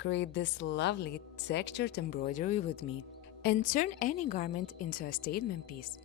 create this lovely textured embroidery with me and turn any garment into a statement piece.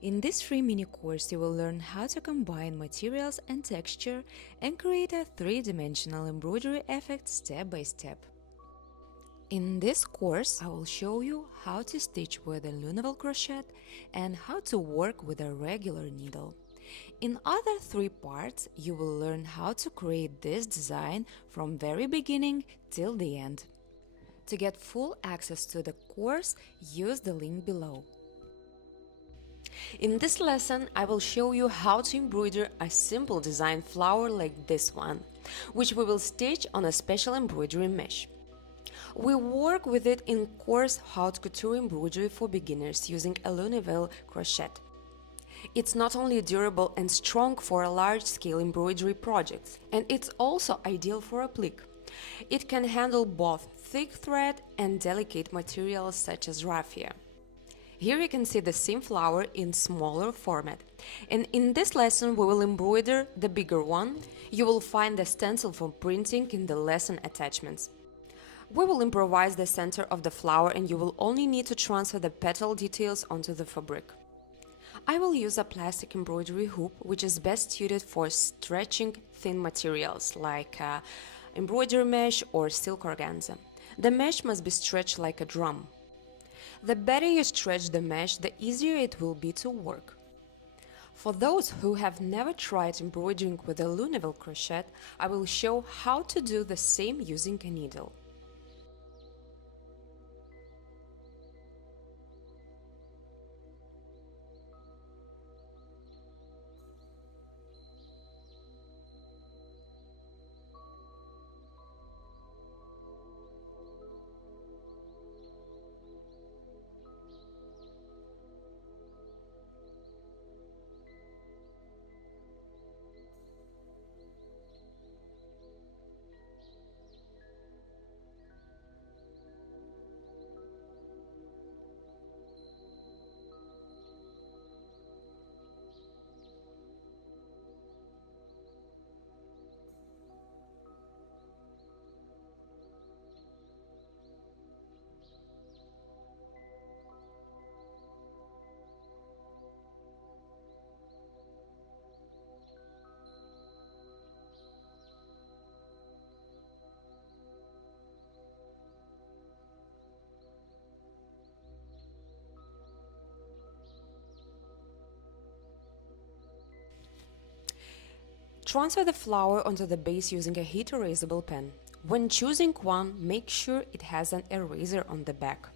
In this free mini course, you will learn how to combine materials and texture and create a three-dimensional embroidery effect step by step. In this course, I will show you how to stitch with a lunable crochet and how to work with a regular needle. In other three parts, you will learn how to create this design from very beginning till the end. To get full access to the course, use the link below. In this lesson, I will show you how to embroider a simple design flower like this one, which we will stitch on a special embroidery mesh. We work with it in course Haute Couture embroidery for beginners using a lunable crochet. It's not only durable and strong for large-scale embroidery projects, and it's also ideal for applique. It can handle both thick thread and delicate materials such as raffia. Here you can see the same flower in smaller format. And in this lesson we will embroider the bigger one. You will find the stencil for printing in the lesson attachments. We will improvise the center of the flower and you will only need to transfer the petal details onto the fabric. I will use a plastic embroidery hoop which is best suited for stretching thin materials like embroidery mesh or silk organza. The mesh must be stretched like a drum. The better you stretch the mesh, the easier it will be to work. For those who have never tried embroidering with a lunable crochet, I will show how to do the same using a needle. Transfer the flower onto the base using a heat erasable pen. When choosing one, make sure it has an eraser on the back.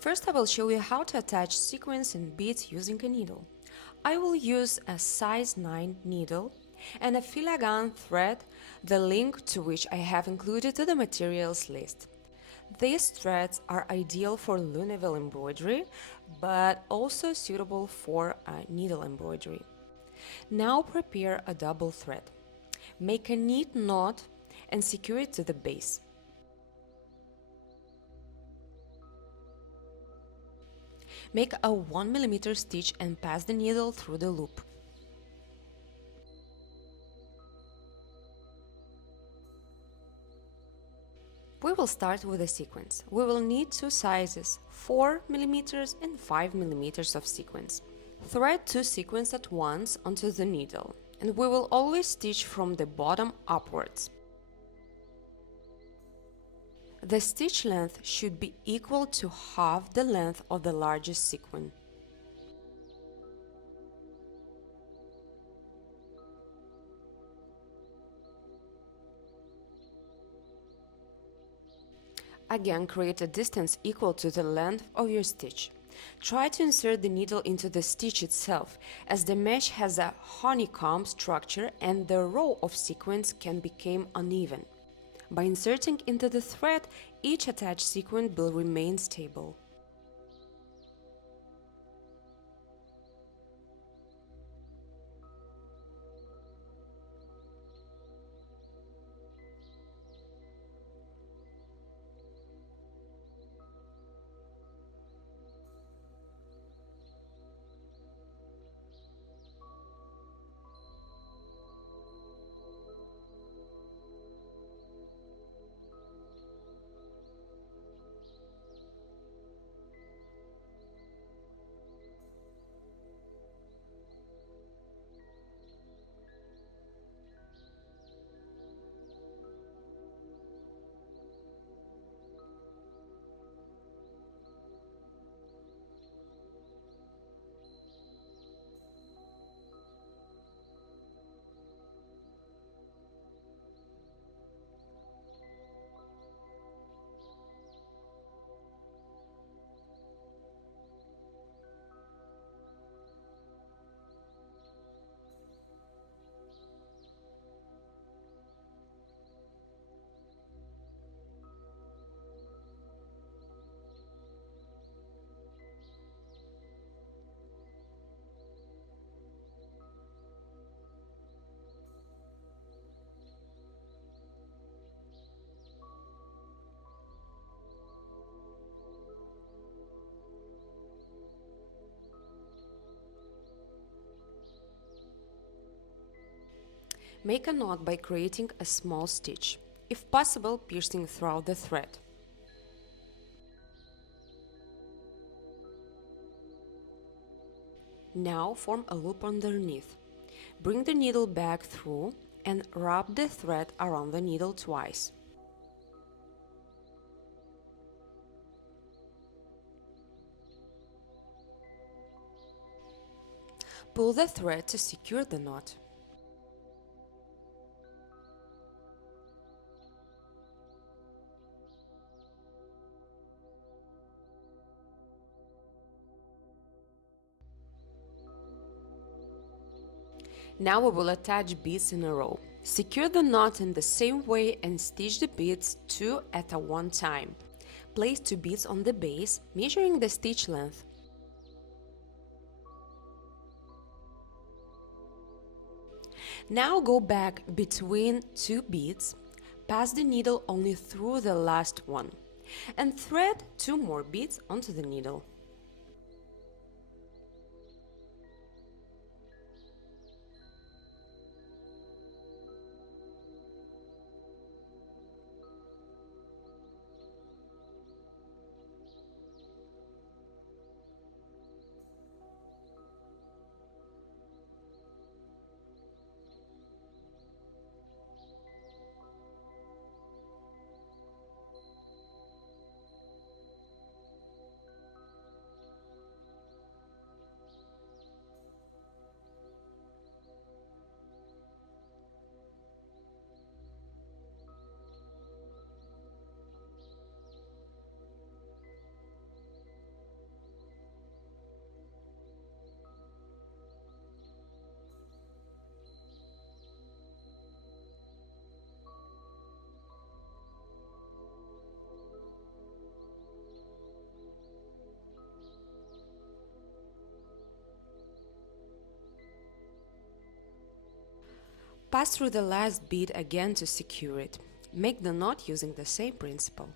First, I will show you how to attach sequins and beads using a needle. I will use a size 9 needle and a filagan thread, the link to which I have included to the materials list. These threads are ideal for Luneville embroidery, but also suitable for needle embroidery. Now prepare a double thread. Make a neat knot and secure it to the base. Make a 1 mm stitch and pass the needle through the loop. We will start with the sequins. We will need two sizes, 4 mm and 5 mm of sequins. Thread two sequins at once onto the needle, and we will always stitch from the bottom upwards. The stitch length should be equal to half the length of the largest sequin. Again, create a distance equal to the length of your stitch. Try to insert the needle into the stitch itself, as the mesh has a honeycomb structure and the row of sequins can become uneven. By inserting into the thread, each attached sequin will remain stable. Make a knot by creating a small stitch, if possible piercing throughout the thread. Now form a loop underneath. Bring the needle back through and wrap the thread around the needle twice. Pull the thread to secure the knot. Now we will attach beads in a row. Secure the knot in the same way and stitch the beads two at a one time. Place two beads on the base, measuring the stitch length. Now go back between two beads, pass the needle only through the last one, and thread two more beads onto the needle. Pass through the last bead again to secure it. Make the knot using the same principle.